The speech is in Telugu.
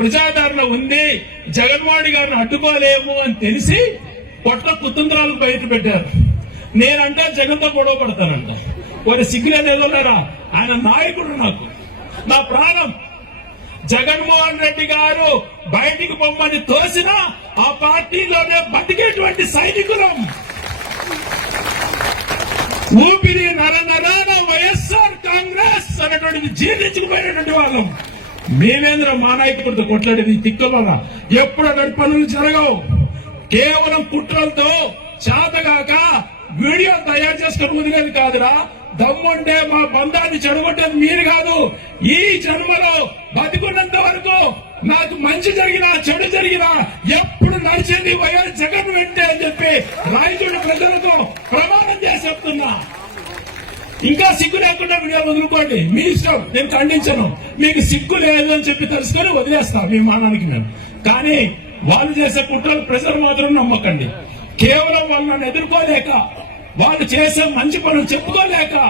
ప్రజాదరణ ఉంది జగన్మోహన్ గారిని అడ్డుకోలేము అని తెలిసి పొట్ల కుతంత్రాలకు బయట పెట్టారు నేనంట జగన్తో గొడవ పడతానంట వారి సిగ్గులేదు ఎదురన్నారా ఆయన నాయకుడు నాకు నా ప్రాణం జగన్మోహన్ రెడ్డి గారు బయటికి పొమ్మని తోసిన ఆ పార్టీలోనే బతికేటువంటి సైనికులం ఊపిరి నర నరాన వైఎస్ఆర్ కాంగ్రెస్ అనేటువంటిది జీర్ణించుకుపోయినటువంటి వాళ్ళం మేమేంద్ర మా నాయకుడితో కొట్లాడేది తిక్కలోన ఎప్పుడు అక్కడ పనులు జరగవు కేవలం కుట్రలతో చేతగాక వీడియో తయారు చేసుకుని వదిలేదు కాదురా దమ్ముంటే మా బంధాన్ని చెడగొట్టేది మీరు కాదు ఈ జన్మలో బతికున్నంత వరకు నాకు మంచి జరిగినా చెడు జరిగినా ఎప్పుడు నడిచేది వైఎస్ జగన్ వెంటే అని చెప్పి రాయచూడ ప్రజలతో ప్రమాణం చేసి చెప్తున్నా ఇంకా సిగ్గు లేకుండా వీడియో వదులుకోండి మీ ఇష్టం నేను ఖండించను మీకు సిగ్గు లేదు అని చెప్పి తెలుసుకొని వదిలేస్తా మీ మానానికి మేము కానీ వాళ్ళు చేసే కుట్రలు ప్రజలు మాత్రం నమ్మకండి కేవలం వాళ్ళు నన్ను ఎదుర్కోలేక వాళ్ళు చేసే మంచి పనులు చెప్పుకోలేక